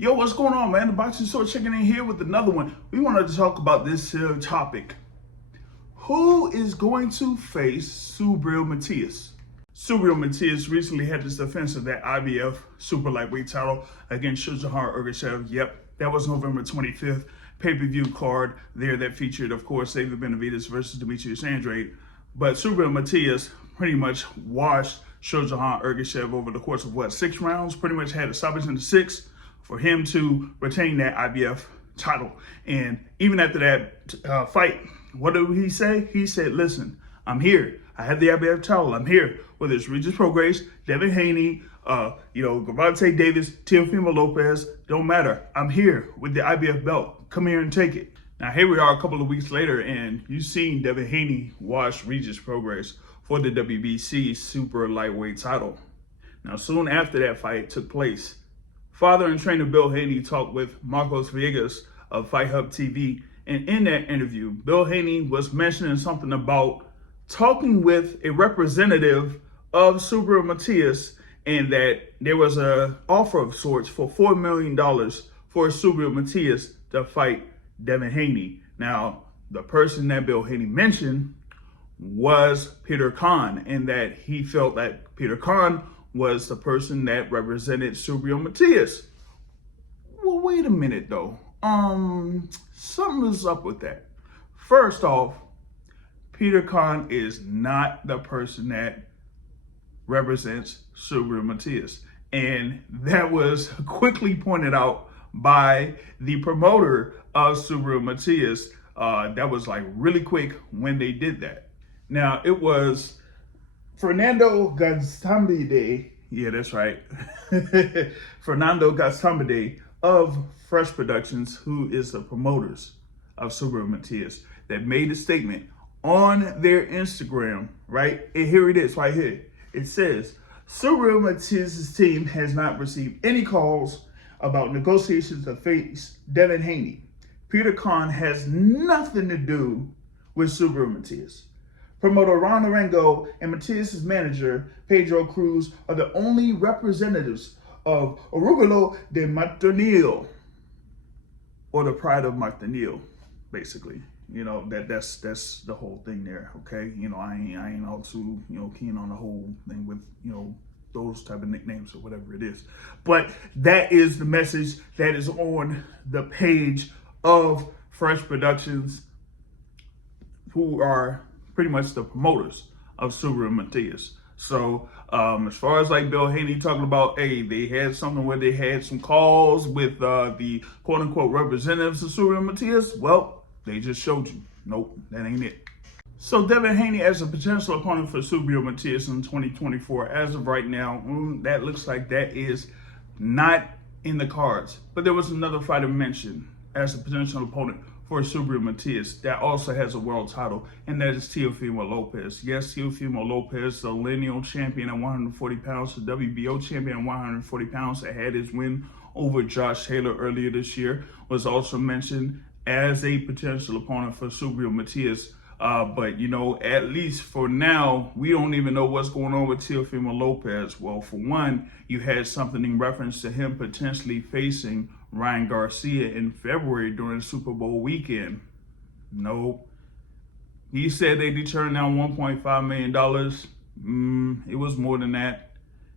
Yo, what's going on, man? The Boxing Sword checking in here with another one. We wanted to talk about this topic. Who is going to face Subriel Matias? Subriel Matias recently had this defense of that IBF super lightweight title against Shohjahar Ergashev. Yep, that was November 25th. Pay-per-view card there that featured, of course, David Benavidez versus Demetrius Andrade. But Subriel Matias pretty much washed Shohjahar Ergashev over the course of, 6 rounds? Pretty much had a stoppage in the 6th for him to retain that IBF title. And even after that fight, what did he say? He said, listen, I'm here. I have the IBF title. I'm here. Whether it's Regis Prograis, Devin Haney, Gervonta Davis, Teofimo Lopez, don't matter. I'm here with the IBF belt. Come here and take it. Now, here we are a couple of weeks later, and you've seen Devin Haney wash Regis Prograis for the WBC super lightweight title. Now, soon after that fight took place, father and trainer Bill Haney talked with Marcos Villegas of Fight Hub TV. And in that interview, Bill Haney was mentioning something about talking with a representative of Subriel Matias, and that there was an offer of sorts for $4 million for Subriel Matias to fight Devin Haney. Now, the person that Bill Haney mentioned was Peter Kahn, and that he felt that Peter Kahn was the person that represented Subriel Matias. Well, wait a minute though. Something is up with that. First off, Peter Kahn is not the person that represents Subriel Matias. And that was quickly pointed out by the promoter of Subriel Matias. That was like really quick when they did that. Now, it was Fernando Gastambide, yeah, that's right, Fernando Gastambide of Fresh Productions, who is the promoters of Subriel Matias, that made a statement on their Instagram, right? And here it is, right here. It says, Subriel Matias' team has not received any calls about negotiations to face Devin Haney. Peter Kahn has nothing to do with Subriel Matias. Promoter Ron Arango and Matias' manager, Pedro Cruz, are the only representatives of Orgullo de Martinez, or the pride of Martinez, basically. You know, that's the whole thing there, okay? You know, I ain't all too, keen on the whole thing with, those type of nicknames or whatever it is. But that is the message that is on the page of Fresh Productions, who are pretty much the promoters of Subriel Matias. So as far as like Bill Haney talking about, hey, they had something where they had some calls with the quote unquote representatives of Subriel Matias, well, they just showed you. Nope, that ain't it. So Devin Haney as a potential opponent for Subriel Matias in 2024, as of right now, that looks like that is not in the cards. But there was another fighter mentioned as a potential opponent for Subriel Matias that also has a world title, and that is Teofimo Lopez. Yes, Teofimo Lopez, the lineal champion at 140 pounds, the WBO champion at 140 pounds, that had his win over Josh Taylor earlier this year, was also mentioned as a potential opponent for Subriel Matias. But, at least for now, we don't even know what's going on with Teofimo Lopez. Well, for one, you had something in reference to him potentially facing Ryan Garcia in February during the Super Bowl weekend. No. He said they turned down $1.5 million. It was more than that.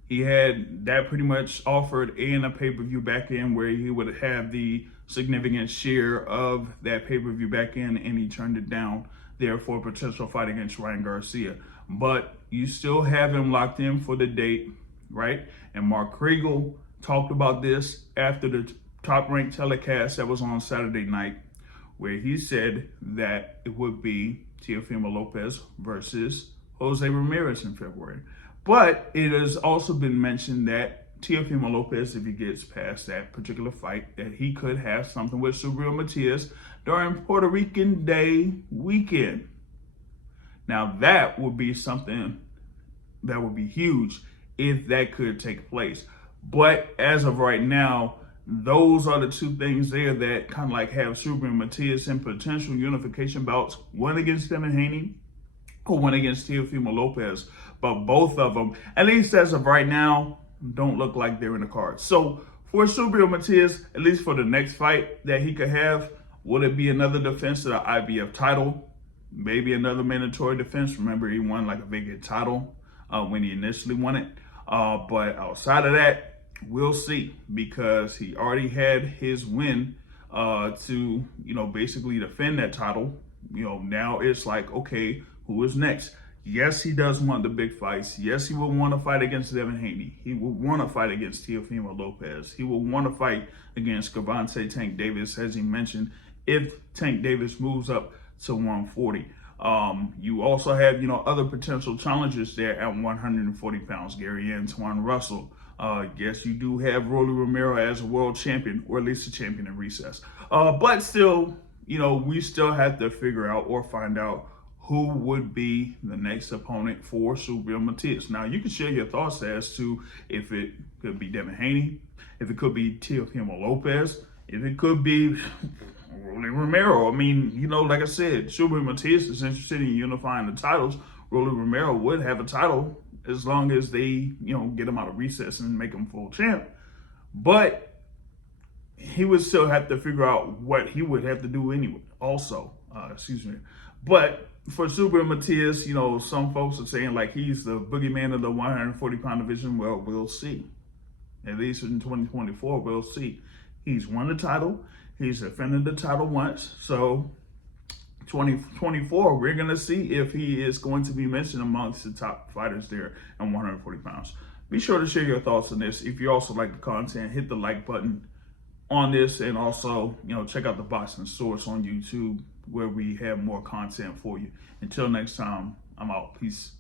He had that pretty much offered in a pay-per-view back end where he would have the significant share of that pay-per-view back end, and he turned it down there for a potential fight against Ryan Garcia. But you still have him locked in for the date, right? And Mark Kriegel talked about this after the top-ranked telecast that was on Saturday night, where he said that it would be Teofimo Lopez versus Jose Ramirez in February. But it has also been mentioned that Teofimo Lopez, if he gets past that particular fight, that he could have something with Subriel Matias during Puerto Rican Day weekend. Now that would be something that would be huge if that could take place. But as of right now, those are the two things there that kind of like have Subriel Matias in potential unification bouts, one against Devin Haney or one against Teofimo Lopez. But both of them, at least as of right now, don't look like they're in the cards. So For Subriel Matias, at least for the next fight that he could have, will it be another defense of the IBF title? Maybe another mandatory defense. Remember, he won like a big title when he initially won it. But outside of that, we'll see, because he already had his win to, basically defend that title. Now it's like, okay, who is next? Yes, he does want the big fights. Yes, he will want to fight against Devin Haney. He will want to fight against Teofimo Lopez. He will want to fight against Tank Davis, as he mentioned, if Tank Davis moves up to 140. You also have, other potential challengers there at 140 pounds. Gary Antoine Russell. Yes, you do have Rolly Romero as a world champion, or at least a champion in recess. But still, we still have to figure out or find out who would be the next opponent for Subriel Matias. Now, you can share your thoughts as to if it could be Devin Haney, if it could be Teofimo Lopez, if it could be Rolly Romero. I mean, like I said, Subriel Matias is interested in unifying the titles. Rolly Romero would have a title as long as they, get him out of recess and make him full champ. But he would still have to figure out what he would have to do anyway, also. But for Subriel Matias, some folks are saying like he's the boogeyman of the 140-pound division. Well, we'll see. At least in 2024, we'll see. He's won the title. He's defended the title once. So 2024, we're going to see if he is going to be mentioned amongst the top fighters there at 140 pounds. Be sure to share your thoughts on this. If you also like the content, hit the like button on this, and also, check out the Boxing Source on YouTube, where we have more content for you. Until next time, I'm out. Peace.